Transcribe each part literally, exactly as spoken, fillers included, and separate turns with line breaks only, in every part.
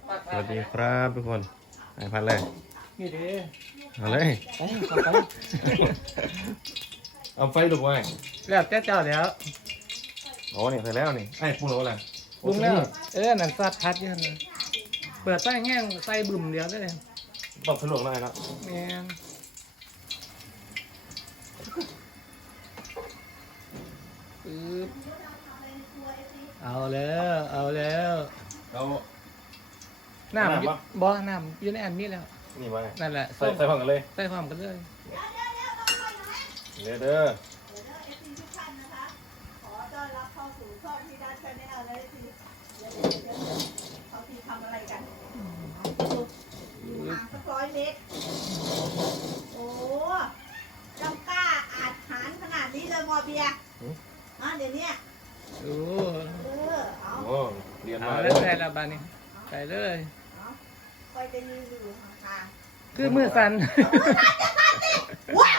สวัสดีครับทุกคนไอพัดเลย
นี่ดิ
เอาเลย
ไปเข้าไป
เอาไฟลุกไว้
แล้วเจ้าเจ้าเดี๋ยว
โอ้นี่เสร็จแล้วนี่ไอ้ปรุงแล้วอะไร
ลุงแล้วเออนั่นซัดพัดอยู่นั่นน่ะเปิดใต้แง่งใส่บึ่มเดียวได้เลย
บอกสะดวกหน่อยนะ
แม่นปึ๊บเอาแล้วเอาแล้ว
เรา
น้ำ
น้ำปะ
บ่น้ำอยู่ในอันนี้แล้ว
นี่ไว้
นั่นแหละ
ใส่ใส่พร้อมกันเลย
ใส่ความกันเลย
เด้อเด้อ
ขอต้อนรับเข้าสู่ช่องที่ด้านชาแนลเลยสิเดี๋ยวเดี๋ยวเขาทีทำอะไรกันอยู่ห่างสักร้อยเมตร โอ้จำกล้าอาจหารขนาดนี้เลยมอเบียร์อ่ะเดี๋ยวนี้
โอ้
เออ เอา
โอ้เรียน
เอา
มา
แล้วใส่ละบานนี้ใส่เลย
เอาคอยจะยืนอยู่ห่าง
คือมือสั่น
ๆว้าว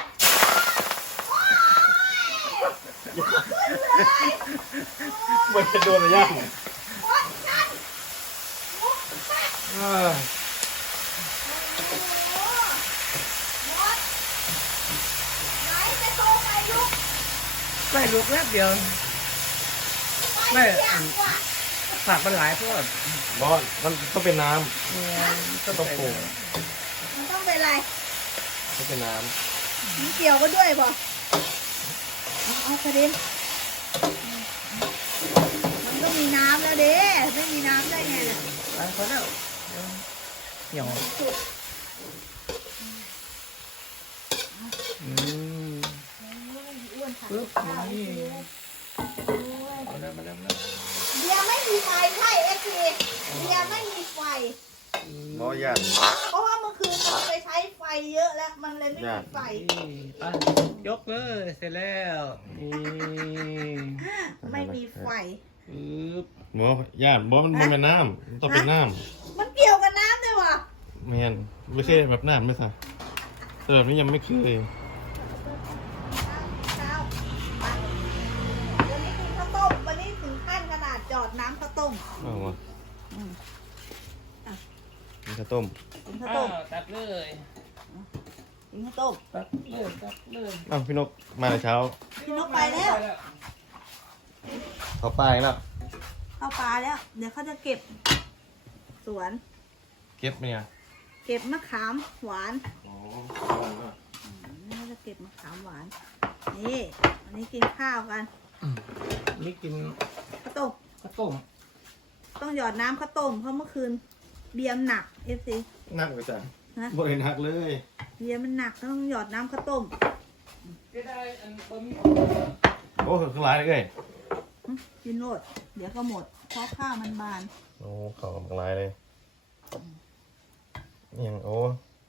เลย
มันจะโดนอะไรยาก
โอ๊ยฉันโอ๊ยฉัน
อ่า
โอ้โหมดไหนจะโตไปลูก
ใส่ลูกแป๊บเดียว
ไป
ไม่
เที่ยงกว่า
ผักมันหลายพวก
บอสมันต้องเป็นน้
เนี่ยต้
ต้
อ
อง ง
ใส่
ปรุง
มันต้องเป็นอะไร
ต้องเป็นน้
มันเกี่ยวกันด้วยป่ะเอาเอากระเด็นมันก็มีน้ำแล้วเด้ไม่มีน้ำได้ไงเนี่ย
ไปพอแล้วเดี๋ยวเหนียว
สุด
อืม
อ้วนขาด
ปึ๊บ
ข้าว
นี่
โอ้ย
มาแล้วมาแล้วมาแล้ว
เบียร์ไม่มีไฟใช่เอฟซีเบียร์ไม่มีไฟ
ำบอสยาก
เพราะว่าเมื่อคืนมันไปใช้ไฟเยอะแล้ว มันเลยไม่มีไฟ
นี่ไปยกเลยเสร็จแล้วนี่
ไม่มีไฟ
ปึ๊บบ
อสยากบอสมันมันเป็นน้ำมันต้องเป็นน้
มันเกี่ยวกับน้ำด้วยวะ
ำแมนไม่เคยแบบน้ำไม่ใช่แต่แบบนี้ยังไม่เคย
เช้าไปวันนี้กินข้าวต้มวันนี้ถึงขั้นขนาดจอดน้ำข้าวต้ม
เอาวะ
อืม
มีข้าวต้ม
กินข้าว
อ้า
ต้
ว
ม
ตัดเลย
กินข้าวต้ม
ตัดเลยตัดเลย
อ้าวพี่นกมาแต่เช้า
พี่นกไปแล้ว
เขาไปแล้ว
เข้าป่าแล้ว เดี๋ยวเขาจะเก็บ สวน
เก็บเนี่ย
เก็บมะขามหวาน
อ๋อ
นี่เขาจะเก็บมะขามหวาน นี่วันนี้กินข้าวกัน
นี่กิน
ข้าวต้ม
ข้าวต้ม
ต้องหยอดน้ำข้าวต้มเพราะเมื่อคืนเบียร์มันหนักเอฟซี
นักไปจ้ะ
นะ
บริหนักเลย
เบียร์มันหนักต้องหยอดน้ำข้าวต้ม
ก็ได้อันบะหมี่
โอ้ข้างหลายเลย
หึกินโลดเดี๋ยวก็หมด เพราะข้าวมันบาน
โอ้เขาข้างหลายเลยนี่ยังโอ้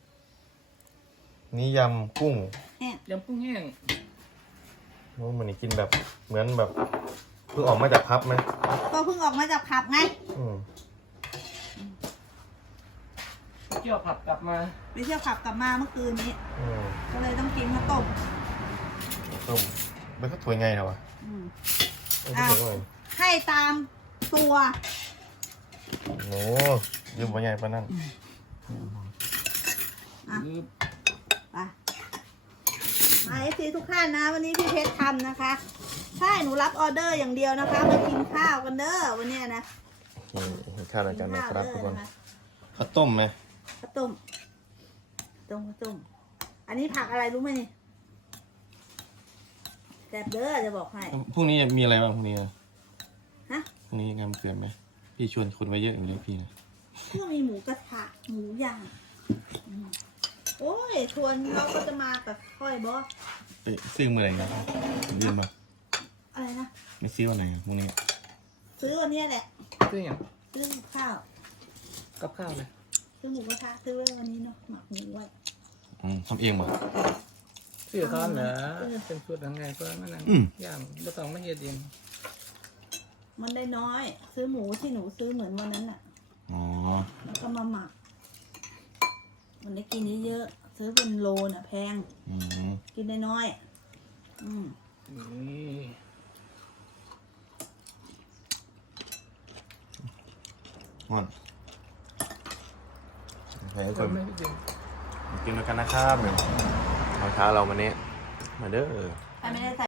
นี่ยำกุ้ง
แห้ง
ยำกุ้งแห้ง
โอ้มันนี่กินแบบเหมือนแบบเพิ่งออกมาจากพับไหม
ก็เพิ่งออกมาจากขับไง
อืม
เกี่ยวผับกลับมา
ไปเที่ยวขับกลับมาเมื่อคืนนี้
อืม
ก็เลยต้องกินข้าวต้ม
ต้มมันก็ถวยไงเหรอวะ
อืม
ไม่ใช่ถวยไง
ให้ตามตัว
โอ้ยืมไปไงปะนั่น
อ่ะ
ปึ๊บ
ไปมาเอฟซีทุกท่านนะ วันนี้พี่เพชรทำนะคะ ใช่หนูรับออเดอร์อย่างเดียวนะคะ มากินข้าวกันเด้อวันเนี้ยนะ
นี่ข้าวอาจารย์นะครับทุกคน
นะ
ข้าวต้มไหม
ข้าวต้มต้มข้าวต้ม อันนี้ผักอะไรรู้ไหมนี่แซ่บเด้อจะบอกให้
พรุ่งนี้มีอะไรบ้างพรุ่งนี้อะ
ฮะ
พรุ่งนี้งานเกิดไหมพี่ชวนคนไว้เยอะอยู่เลยพี่นะ
ก็มีหมูกระทะหมูย่างอืมโอ้ยชวนเราก็จะมาแบบค่อยบอส
ไปซื้อเมื่อไหร่นะยืมมา
อะไรนะ
ไม่ซื้อวันไหนอะพรุ่งนี้
ซื้อวันเนี้ยแหละ
ซื้ออย่าง
ซื้อข้าว
กับข้าวเลย
ซื้อหมูกระทะซื้อไว้วันนี้เนาะหมักหมูไว้
อืมทำเองเหรอ
ซื้อซ้อนเหรอเป็นชุดยังไงก็มันนั่ง
อืม
ย่างไม่ต้องไม่เฮ็ดเอง
มันได้น้อย ซื้อหมูที่หนูซื้อเหมือนวันนั้นน่ะ
อ๋อ
แล้วก็มาหมัก มันได้กินเยอะๆซื้อเป็นโลน่ะแพง
อืม
กินได้น้อย อืม
นี่
อ่อนให้ทุก
ค
คน น
ไม่กิน
กินด้วยกันนะครับเนี่ยเอาเช้าเราวันนี้มาเด้อ
ถ้าไม่ได้ใส่